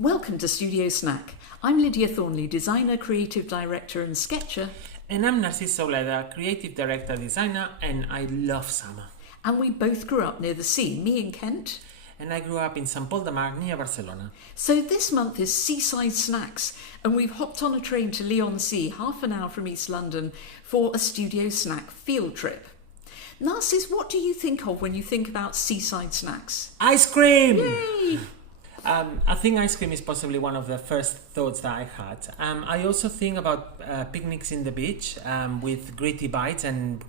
Welcome to Studio Snack. I'm Lydia Thornley, designer, creative director and sketcher. And I'm Narciso Oleda, creative director, designer, and I love summer. And we both grew up near the sea, me in Kent. And I grew up in St. Pol de Mar, near Barcelona. So this month is Seaside Snacks, and we've hopped on a train to Leigh-on-Sea, half an hour from East London, for a Studio Snack field trip. Narcis, what do you think of when you think about seaside snacks? Ice cream! Yay! I think ice cream is possibly one of the first thoughts that I had. I also think about picnics in the beach with gritty bites and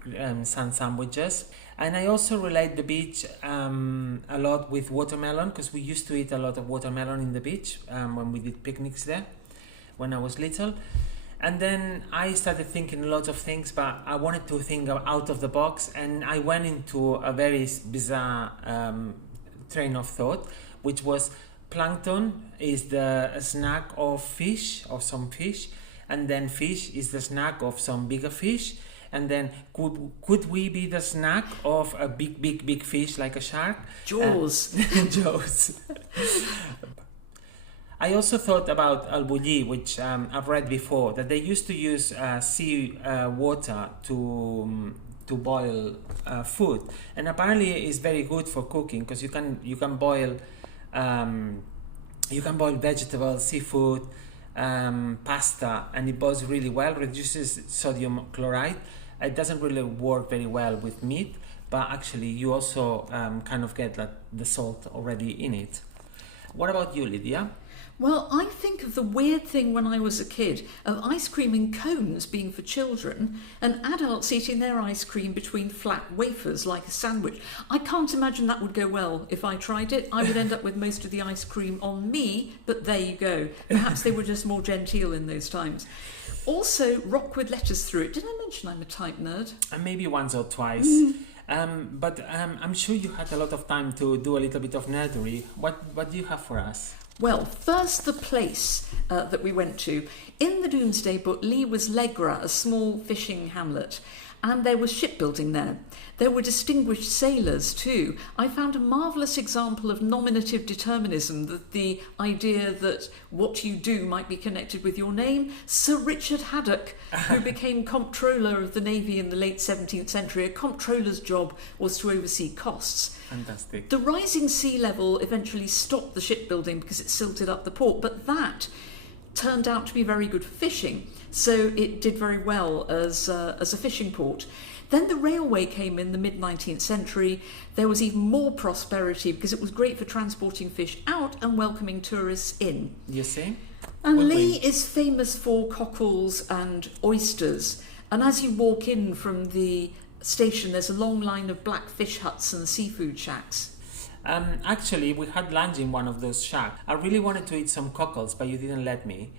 sun sandwiches. And I also relate the beach a lot with watermelon, because we used to eat a lot of watermelon in the beach when we did picnics there when I was little. And then I started thinking a lot of things, but I wanted to think out of the box, and I went into a very bizarre train of thought, which was plankton is the snack of fish, of some fish, and then fish is the snack of some bigger fish, and then could we be the snack of a big fish like a shark? Jaws. Jaws. I also thought about albouilly, which I've read before, that they used to use sea water to boil food, and apparently it's very good for cooking, because you can boil vegetables, seafood, pasta, and it boils really well, reduces sodium chloride. It doesn't really work very well with meat, but actually you also kind of get the salt already in it. What about you, Lydia? Well, I think of the weird thing when I was a kid of ice cream in cones being for children and adults eating their ice cream between flat wafers like a sandwich. I can't imagine that would go well if I tried it. I would end up with most of the ice cream on me, but there you go. Perhaps they were just more genteel in those times. Also, rock with letters through it. Did I mention I'm a type nerd? Maybe once or twice. But I'm sure you had a lot of time to do a little bit of nerdery. What do you have for us? Well, first the place that we went to. In the Doomsday Book, Lee was Legra, a small fishing hamlet, and there was shipbuilding there. There were distinguished sailors too. I found a marvellous example of nominative determinism, that the idea that what you do might be connected with your name. Sir Richard Haddock, who became comptroller of the Navy in the late 17th century. A comptroller's job was to oversee costs. Fantastic. The rising sea level eventually stopped the shipbuilding because it silted up the port, but that turned out to be very good for fishing, so it did very well as a fishing port. Then the railway came in the mid-19th century. There was even more prosperity because it was great for transporting fish out and welcoming tourists in. You see? And Lee is famous for cockles and oysters, and as you walk in from the station there's a long line of black fish huts and seafood shacks. Actually, we had lunch in one of those shacks. I really wanted to eat some cockles, but you didn't let me.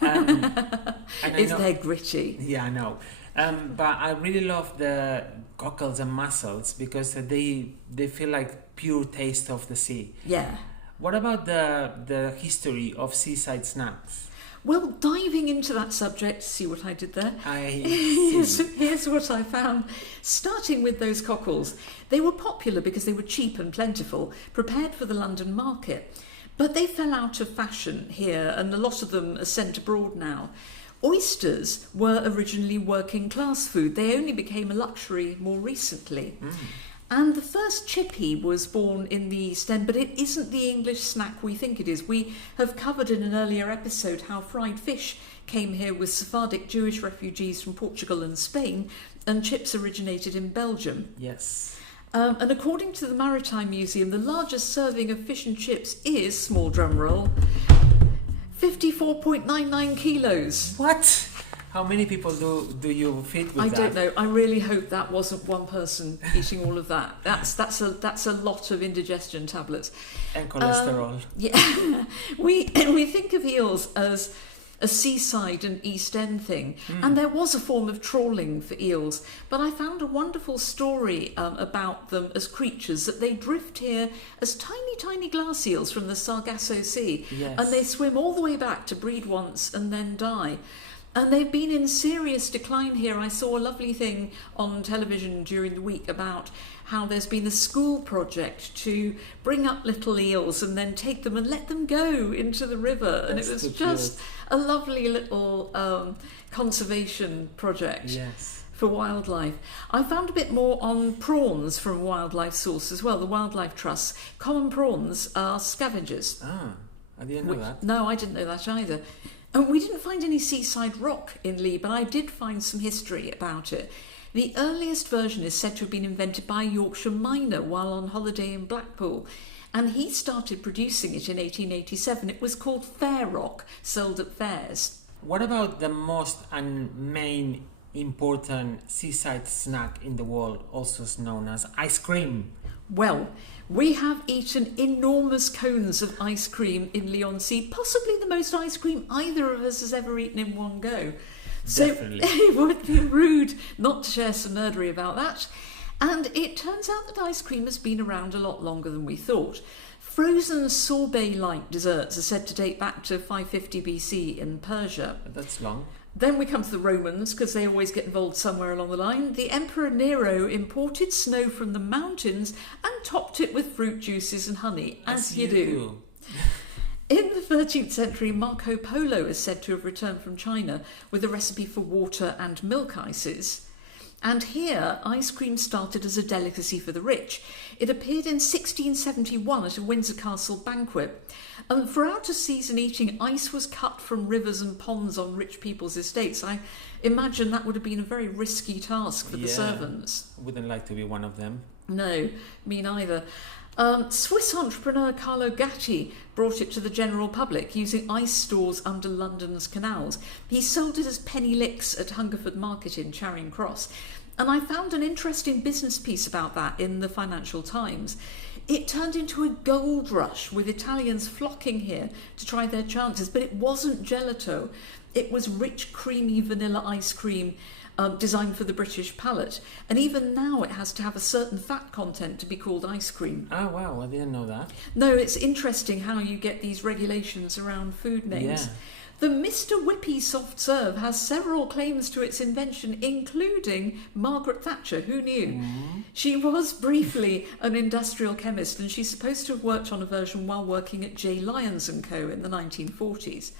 They're gritty. Yeah, I know. But I really love the cockles and mussels because they feel like pure taste of the sea. Yeah. What about the history of seaside snacks? Well, diving into that subject, see what I did there? Here's what I found. Starting with those cockles. They were popular because they were cheap and plentiful, prepared for the London market. But they fell out of fashion here, and a lot of them are sent abroad now. Oysters were originally working class food. They only became a luxury more recently. And the first chippy was born in the East End, but it isn't the English snack we think it is. We have covered in an earlier episode how fried fish came here with Sephardic Jewish refugees from Portugal and Spain, and chips originated in Belgium. Yes. And according to the Maritime Museum, the largest serving of fish and chips is, small drum roll, 54.99 kilos. What? How many people do you feed with that? I don't know. I really hope that wasn't one person eating all of that. That's a lot of indigestion tablets. And cholesterol. Yeah. We think of eels as a seaside and East End thing, and there was a form of trawling for eels, but I found a wonderful story about them as creatures, that they drift here as tiny glass eels from the Sargasso Sea. Yes. And they swim all the way back to breed once and then die. And they've been in serious decline here. I saw a lovely thing on television during the week about how there's been a school project to bring up little eels and then take them and let them go into the river. And it was just a lovely little conservation project. Yes. For wildlife. I found a bit more on prawns from a wildlife source as well, the Wildlife Trust. Common prawns are scavengers. Ah, I didn't know that. No, I didn't know that either. And we didn't find any seaside rock in Lee, but I did find some history about it. The earliest version is said to have been invented by a Yorkshire miner while on holiday in Blackpool. And he started producing it in 1887. It was called fair rock, sold at fairs. What about the most and main important seaside snack in the world, also known as ice cream? Well, we have eaten enormous cones of ice cream in Leigh-on-Sea, possibly the most ice cream either of us has ever eaten in one go. So Definitely. It would be rude not to share some nerdery about that. And it turns out that ice cream has been around a lot longer than we thought. Frozen sorbet-like desserts are said to date back to 550 BC in Persia. That's long. Then we come to the Romans, because they always get involved somewhere along the line. The Emperor Nero imported snow from the mountains and topped it with fruit juices and honey, as you do. In the 13th century, Marco Polo is said to have returned from China with a recipe for water and milk ices. And here, ice cream started as a delicacy for the rich. It appeared in 1671 at a Windsor Castle banquet. And for out-of-season eating, ice was cut from rivers and ponds on rich people's estates. I imagine that would have been a very risky task for the servants. Wouldn't like to be one of them. No, me neither. Swiss entrepreneur Carlo Gatti brought it to the general public using ice stores under London's canals. He sold it as penny licks at Hungerford Market in Charing Cross. And I found an interesting business piece about that in the Financial Times. It turned into a gold rush with Italians flocking here to try their chances, but it wasn't gelato. It was rich, creamy vanilla ice cream designed for the British palate. And even now it has to have a certain fat content to be called ice cream. Oh, wow, I didn't know that. No, it's interesting how you get these regulations around food names. Yeah. The Mr. Whippy soft serve has several claims to its invention, including Margaret Thatcher. Who knew? Mm. She was briefly an industrial chemist, and she's supposed to have worked on a version while working at J. Lyons & Co. in the 1940s.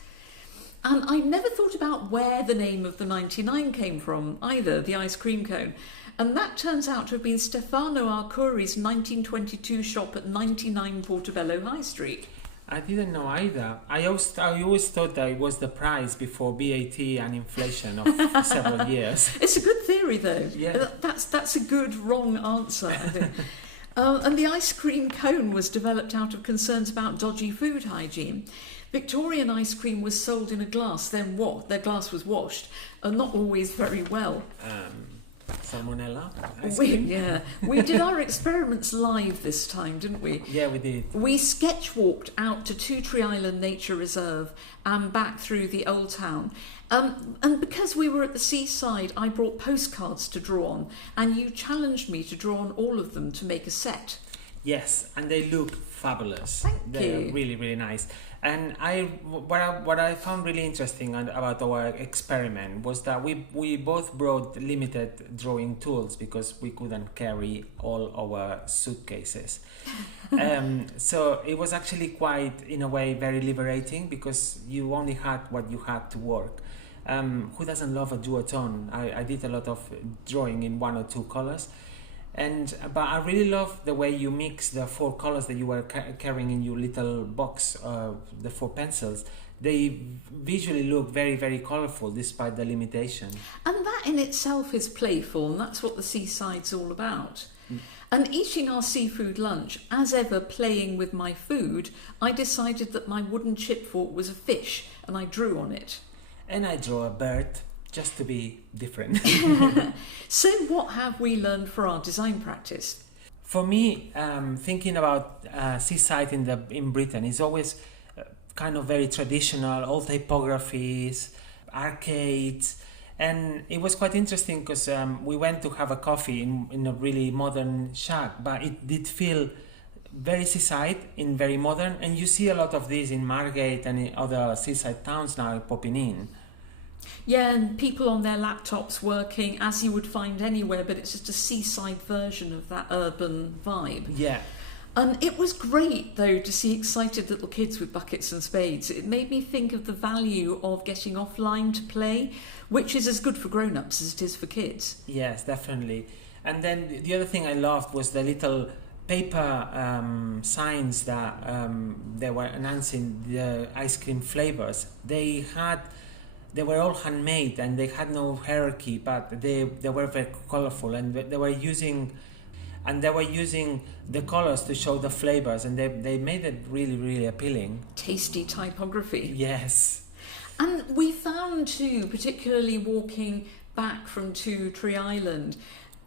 And I never thought about where the name of the 99 came from either, the ice cream cone. And that turns out to have been Stefano Arcuri's 1922 shop at 99 Portobello High Street. I didn't know either. I always thought that it was the price before VAT and inflation of several years. It's a good theory, though. Yeah. That's a good wrong answer, I think. And the ice cream cone was developed out of concerns about dodgy food hygiene. Victorian ice cream was sold in a glass, then what? Their glass was washed, and not always very well. Salmonella ice cream? We did our experiments live this time, didn't we? Yeah, we did. We sketch walked out to Two Tree Island Nature Reserve and back through the Old Town. And because we were at the seaside, I brought postcards to draw on, and you challenged me to draw on all of them to make a set. Yes, and they look fabulous. They're really, really nice. And what I found really interesting about our experiment was that we both brought limited drawing tools because we couldn't carry all our suitcases. So it was actually quite, in a way, very liberating because you only had what you had to work. Who doesn't love a duotone? I did a lot of drawing in one or two colors. But I really love the way you mix the four colors that you were carrying in your little box, the four pencils. They visually look very, very colorful despite the limitation. And that in itself is playful, and that's what the Seaside's all about. And eating our seafood lunch, as ever playing with my food, I decided that my wooden chip fork was a fish, and I drew on it. And I drew a bird. Just to be different. So what have we learned for our design practice? For me, thinking about Seaside in Britain is always kind of very traditional, all typographies, arcades, and it was quite interesting because we went to have a coffee in a really modern shack, but it did feel very seaside in very modern, and you see a lot of this in Margate and in other seaside towns now popping in. Yeah, and people on their laptops working as you would find anywhere, but it's just a seaside version of that urban vibe. Yeah. It was great, though, to see excited little kids with buckets and spades. It made me think of the value of getting offline to play, which is as good for grown-ups as it is for kids. Yes, definitely. And then the other thing I loved was the little paper signs that they were announcing the ice cream flavors. They were all handmade and they had no hierarchy, but they were very colorful, and they were using the colors to show the flavors, and they made it really, really appealing. Tasty typography. Yes. And we found too, particularly walking back from Two Tree Island,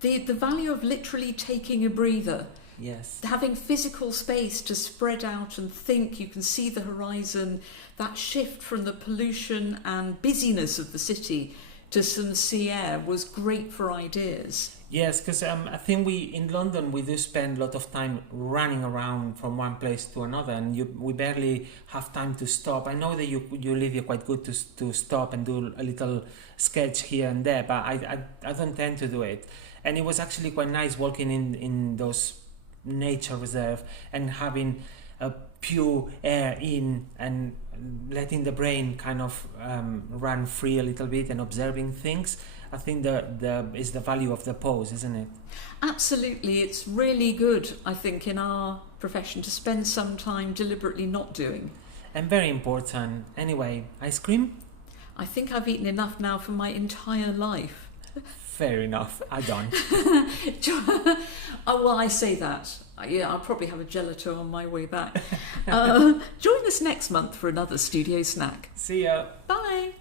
the value of literally taking a breather. Yes. Having physical space to spread out and think. You can see the horizon. That shift from the pollution and busyness of the city to some sea air was great for ideas. Yes, because I think in London we do spend a lot of time running around from one place to another, and we barely have time to stop. I know that you live here quite good to stop and do a little sketch here and there, but I don't tend to do it. And it was actually quite nice walking in those nature reserve and having a pure air in and letting the brain kind of run free a little bit and observing things. I think is the value of the pause, isn't it? Absolutely. It's really good, I think, in our profession to spend some time deliberately not doing. And very important. Anyway, ice cream? I think I've eaten enough now for my entire life. Fair enough. I don't. Oh, well, I say that. Yeah, I'll probably have a gelato on my way back. Join us next month for another studio snack. See ya. Bye.